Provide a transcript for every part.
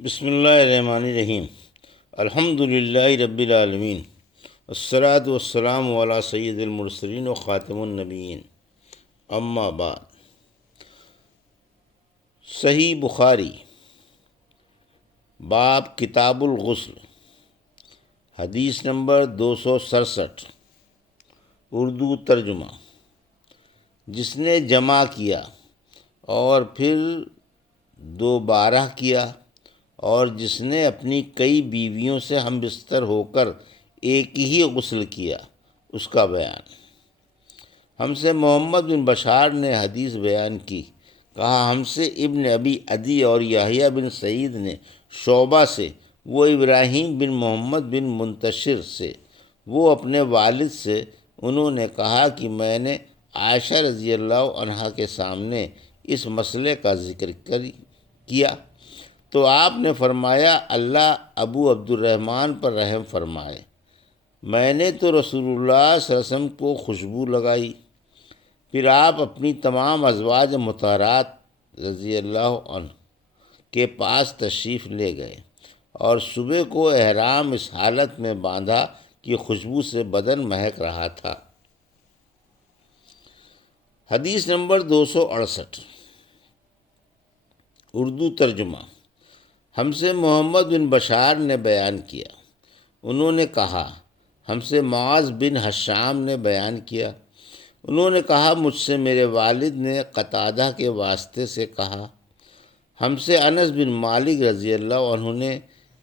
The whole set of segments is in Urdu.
بسم اللہ الرحمن الرحیم۔ الحمد للہ رب العالمین، والصلاة والسلام علی سید المرسلین و خاتم النبیین، اما بعد۔ صحیح بخاری باب کتاب الغسل، حدیث نمبر 267، اردو ترجمہ۔ جس نے جمع کیا اور پھر دوبارہ کیا، اور جس نے اپنی کئی بیویوں سے ہم بستر ہو کر ایک ہی غسل کیا، اس کا بیان۔ ہم سے محمد بن بشار نے حدیث بیان کی، کہا ہم سے ابن ابی عدی اور یحییٰ بن سعید نے شعبہ سے، وہ ابراہیم بن محمد بن منتشر سے، وہ اپنے والد سے، انہوں نے کہا کہ میں نے عائشہ رضی اللہ عنہا کے سامنے اس مسئلے کا ذکر کیا تو آپ نے فرمایا، اللہ ابو عبد الرحمن پر رحم فرمائے، میں نے تو رسول اللہ صلی اللہ علیہ وسلم کو خوشبو لگائی۔ پھر آپ اپنی تمام ازواج مطہرات رضی اللہ عنہ کے پاس تشریف لے گئے، اور صبح کو احرام اس حالت میں باندھا کہ خوشبو سے بدن مہک رہا تھا۔ حدیث نمبر 268، اردو ترجمہ۔ ہم سے محمد بن بشار نے بیان کیا، انہوں نے کہا ہم سے معاذ بن حشام نے بیان کیا، انہوں نے کہا مجھ سے میرے والد نے قتادہ کے واسطے سے کہا، ہم سے انس بن مالک رضی اللہ عنہ نے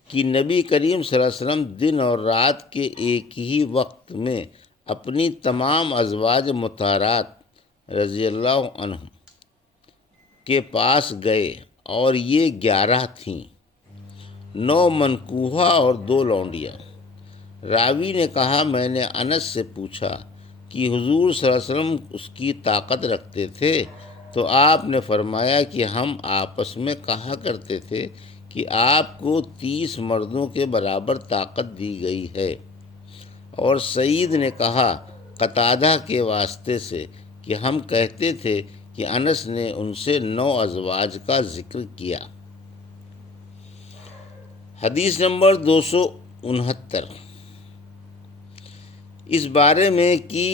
کہ نبی کریم صلی اللہ علیہ وسلم دن اور رات کے ایک ہی وقت میں اپنی تمام ازواج مطہرات رضی اللہ عنہ کے پاس گئے، اور یہ 11 تھیں، 9 منکوحہ اور 2 لونڈیاں۔ راوی نے کہا میں نے انس سے پوچھا کہ حضور صلی اللہ علیہ وسلم اس کی طاقت رکھتے تھے؟ تو آپ نے فرمایا کہ ہم آپس میں کہا کرتے تھے کہ آپ کو 30 مردوں کے برابر طاقت دی گئی ہے۔ اور سعید نے کہا قتادہ کے واسطے سے کہ ہم کہتے تھے کہ انس نے ان سے 9 ازواج کا ذکر کیا۔ حدیث نمبر 269، اس بارے میں کہ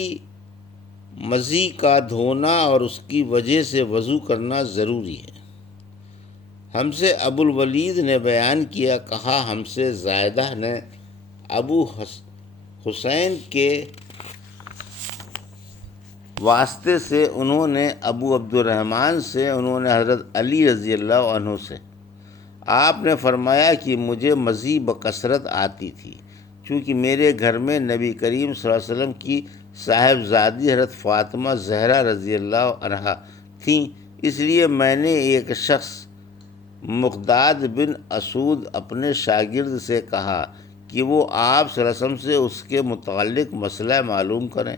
مزی کا دھونا اور اس کی وجہ سے وضو کرنا ضروری ہے۔ ہم سے ابو الولید نے بیان کیا، کہا ہم سے زائدہ نے ابو حسین کے واسطے سے، انہوں نے ابو عبد الرحمن سے، انہوں نے حضرت علی رضی اللہ عنہ سے، آپ نے فرمایا کہ مجھے مزی بکثرت آتی تھی، چونکہ میرے گھر میں نبی کریم صلی اللہ علیہ وسلم کی صاحبزادی حضرت فاطمہ زہرا رضی اللہ عنہا تھیں، اس لیے میں نے ایک شخص مقداد بن اسود اپنے شاگرد سے کہا کہ وہ آپ صلی اللہ علیہ وسلم سے اس کے متعلق مسئلہ معلوم کریں۔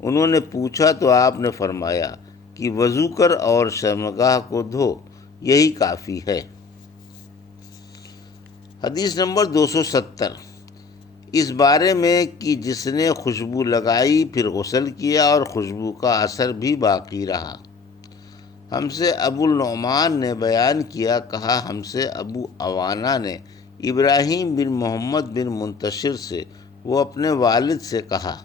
انہوں نے پوچھا تو آپ نے فرمایا کہ وضو کر اور شرمگاہ کو دھو، یہی کافی ہے۔ حدیث نمبر 270، اس بارے میں کہ جس نے خوشبو لگائی پھر غسل کیا اور خوشبو کا اثر بھی باقی رہا۔ ہم سے ابو النعمان نے بیان کیا، کہا ہم سے ابو عوانہ نے ابراہیم بن محمد بن منتشر سے، وہ اپنے والد سے کہا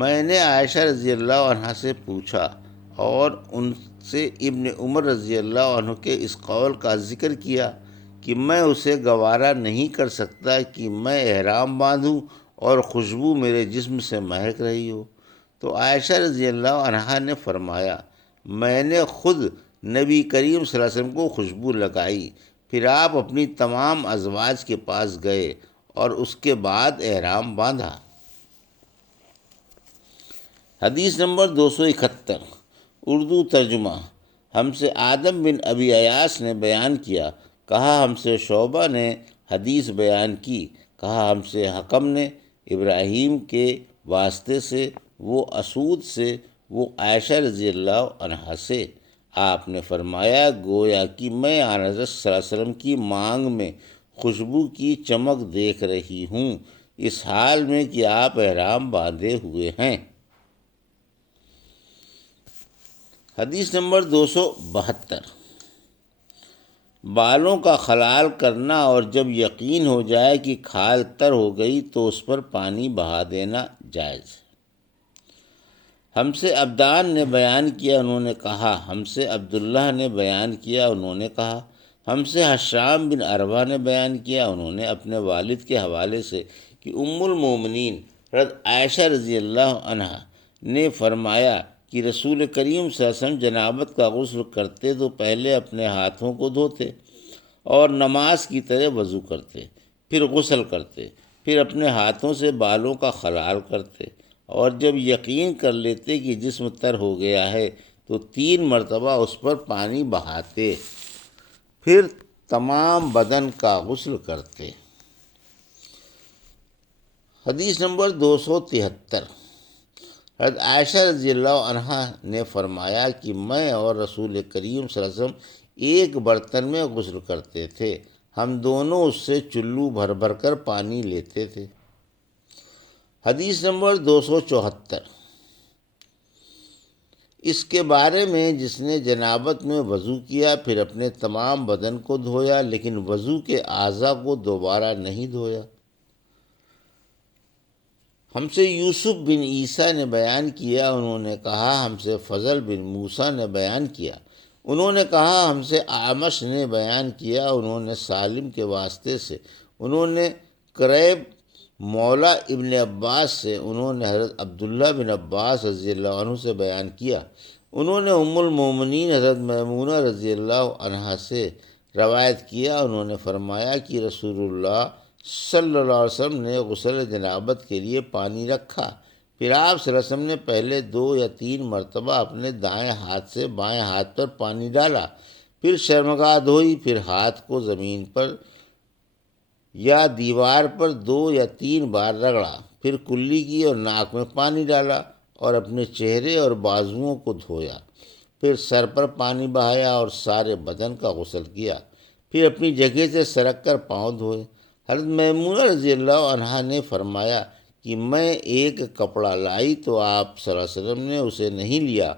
میں نے عائشہ رضی اللہ عنہ سے پوچھا، اور ان سے ابن عمر رضی اللہ عنہ کے اس قول کا ذکر کیا کہ میں اسے گوارا نہیں کر سکتا کہ میں احرام باندھوں اور خوشبو میرے جسم سے مہک رہی ہو۔ تو عائشہ رضی اللہ عنہا نے فرمایا میں نے خود نبی کریم صلی اللہ علیہ وسلم کو خوشبو لگائی، پھر آپ اپنی تمام ازواج کے پاس گئے اور اس کے بعد احرام باندھا۔ حدیث نمبر 271، اردو ترجمہ۔ ہم سے آدم بن ابی ایاس نے بیان کیا، کہا ہم سے شعبہ نے حدیث بیان کی، کہا ہم سے حکم نے ابراہیم کے واسطے سے، وہ اسود سے، وہ عائشہ رضی اللہ عنہا سے، آپ نے فرمایا گویا کہ میں آن حضرت صلی اللہ علیہ وسلم کی مانگ میں خوشبو کی چمک دیکھ رہی ہوں، اس حال میں کہ آپ احرام باندھے ہوئے ہیں۔ حدیث نمبر 272، بالوں کا خلال کرنا، اور جب یقین ہو جائے کہ کھال تر ہو گئی تو اس پر پانی بہا دینا جائز ہے۔ ہم سے عبدان نے بیان کیا، انہوں نے کہا ہم سے عبداللہ نے بیان کیا، انہوں نے کہا ہم سے حشام بن عروہ نے بیان کیا، انہوں نے اپنے والد کے حوالے سے کہ ام المومنین حضرت عائشہ رضی اللہ عنہ نے فرمایا کہ رسول کریم صلی اللہ علیہ وسلم جنابت کا غسل کرتے تو پہلے اپنے ہاتھوں کو دھوتے اور نماز کی طرح وضو کرتے، پھر غسل کرتے، پھر اپنے ہاتھوں سے بالوں کا خلال کرتے، اور جب یقین کر لیتے کہ جسم تر ہو گیا ہے تو 3 مرتبہ اس پر پانی بہاتے، پھر تمام بدن کا غسل کرتے۔ حدیث نمبر 273۔ حضرت عائشہ رضی اللہ عنہ نے فرمایا کہ میں اور رسول کریم صلی اللہ علیہ وسلم ایک برتن میں غسل کرتے تھے، ہم دونوں اس سے چلو بھر بھر کر پانی لیتے تھے۔ حدیث نمبر 274۔ اس کے بارے میں جس نے جنابت میں وضو کیا پھر اپنے تمام بدن کو دھویا لیکن وضو کے اعضاء کو دوبارہ نہیں دھویا۔ ہم سے یوسف بن عیسیٰ نے بیان کیا، انہوں نے کہا ہم سے فضل بن موسیٰ نے بیان کیا، انہوں نے کہا ہم سے اعمش نے بیان کیا، انہوں نے سالم کے واسطے سے، انہوں نے قریب مولا ابن عباس سے، انہوں نے حضرت عبداللہ بن عباس رضی اللہ عنہ سے بیان کیا، انہوں نے ام المومنین حضرت میمونہ رضی اللہ عنہا سے روایت کیا، انہوں نے فرمایا کہ رسول اللہ صلی اللہ علیہ وسلم نے غسل جنابت کے لیے پانی رکھا، پھر آپ صلی اللہ علیہ وسلم نے پہلے 2 یا 3 مرتبہ اپنے دائیں ہاتھ سے بائیں ہاتھ پر پانی ڈالا، پھر شرمگاہ دھوئی، پھر ہاتھ کو زمین پر یا دیوار پر 2 یا 3 بار رگڑا، پھر کلی کی اور ناک میں پانی ڈالا اور اپنے چہرے اور بازوؤں کو دھویا، پھر سر پر پانی بہایا اور سارے بدن کا غسل کیا، پھر اپنی جگہ سے سرک کر پاؤں دھوئے۔ حضرت میمونہ رضی اللہ عنہا نے فرمایا کہ میں ایک کپڑا لائی تو آپ صلی اللہ علیہ وسلم نے اسے نہیں لیا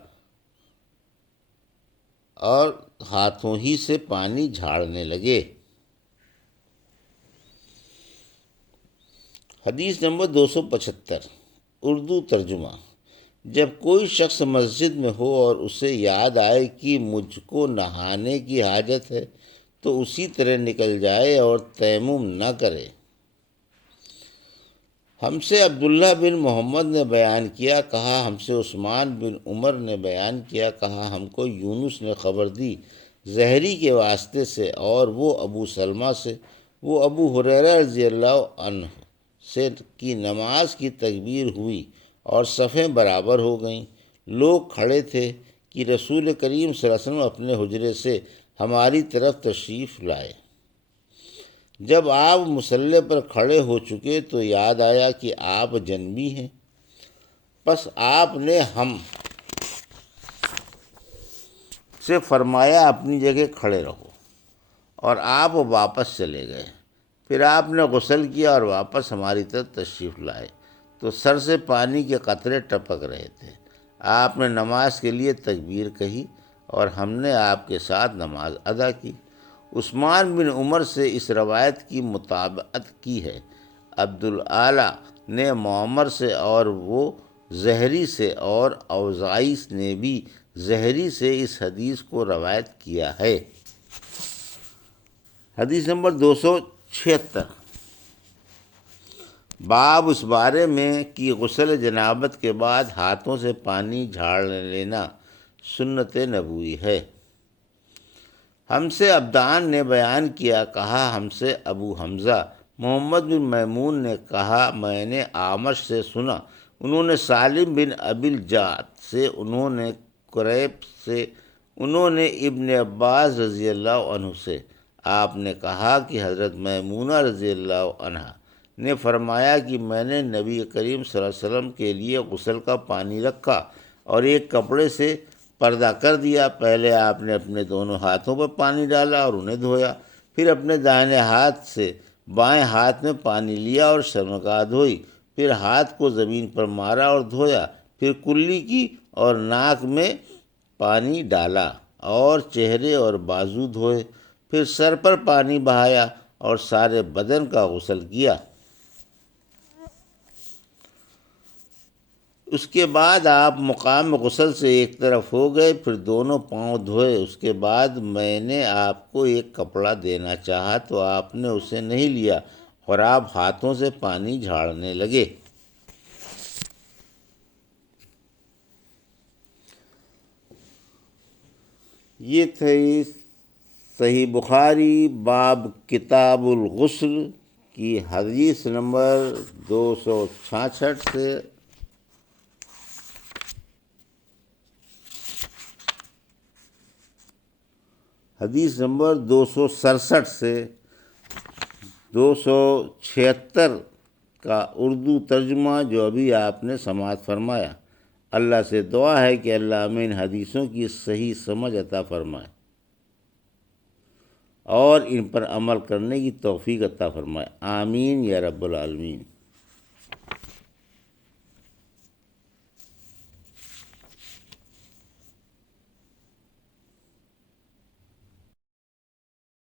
اور ہاتھوں ہی سے پانی جھاڑنے لگے۔ حدیث نمبر 275۔ اردو ترجمہ۔ جب کوئی شخص مسجد میں ہو اور اسے یاد آئے کہ مجھ کو نہانے کی حاجت ہے تو اسی طرح نکل جائے اور تیمم نہ کرے۔ ہم سے عبداللہ بن محمد نے بیان کیا، کہا ہم سے عثمان بن عمر نے بیان کیا، کہا ہم کو یونس نے خبر دی زہری کے واسطے سے، اور وہ ابو سلمہ سے، وہ ابو ہریرہ رضی اللہ عنہ سے کی نماز کی تکبیر ہوئی اور صفیں برابر ہو گئیں، لوگ کھڑے تھے کہ رسول کریم صلی اللہ علیہ وسلم اپنے حجرے سے ہماری طرف تشریف لائے۔ جب آپ مصلی پر کھڑے ہو چکے تو یاد آیا کہ آپ جنبی ہیں، پس آپ نے ہم سے فرمایا اپنی جگہ کھڑے رہو، اور آپ واپس چلے گئے۔ پھر آپ نے غسل کیا اور واپس ہماری طرف تشریف لائے تو سر سے پانی کے قطرے ٹپک رہے تھے۔ آپ نے نماز کے لیے تکبیر کہی اور ہم نے آپ کے ساتھ نماز ادا کی۔ عثمان بن عمر سے اس روایت کی مطابقت کی ہے۔ عبدالعالی نے معمر سے اور وہ زہری سے، اور اوزاعی نے بھی زہری سے اس حدیث کو روایت کیا ہے۔ حدیث نمبر 276۔ باب اس بارے میں کہ غسل جنابت کے بعد ہاتھوں سے پانی جھاڑ لینا سنت نبوی ہے۔ ہم سے عبدان نے بیان کیا، کہا ہم سے ابو حمزہ محمد بن میمون نے کہا میں نے اعمش سے سنا، انہوں نے سالم بن ابی الجعد سے، انہوں نے قریب سے، انہوں نے ابن عباس رضی اللہ عنہ سے، آپ نے کہا کہ حضرت میمونہ رضی اللہ عنہا نے فرمایا کہ میں نے نبی کریم صلی اللہ علیہ وسلم کے لیے غسل کا پانی رکھا اور ایک کپڑے سے پردہ کر دیا، پہلے آپ نے اپنے دونوں ہاتھوں پر پانی ڈالا اور انہیں دھویا، پھر اپنے دائیں ہاتھ سے بائیں ہاتھ میں پانی لیا اور شرمگاہ دھوئی، پھر ہاتھ کو زمین پر مارا اور دھویا، پھر کلی کی اور ناک میں پانی ڈالا اور چہرے اور بازو دھوئے، پھر سر پر پانی بہایا اور سارے بدن کا غسل کیا۔ اس کے بعد آپ مقام غسل سے ایک طرف ہو گئے، پھر دونوں پاؤں دھوئے۔ اس کے بعد میں نے آپ کو ایک کپڑا دینا چاہا تو آپ نے اسے نہیں لیا اور آپ ہاتھوں سے پانی جھاڑنے لگے۔ یہ تھی صحیح بخاری باب کتاب الغسل کی حدیث نمبر 266 سے حدیث نمبر 267 سے 276 کا اردو ترجمہ جو ابھی آپ نے سماعت فرمایا۔ اللہ سے دعا ہے کہ اللہ ہمیں ان حدیثوں کی صحیح سمجھ عطا فرمائے اور ان پر عمل کرنے کی توفیق عطا فرمائے، آمین یا رب العالمین۔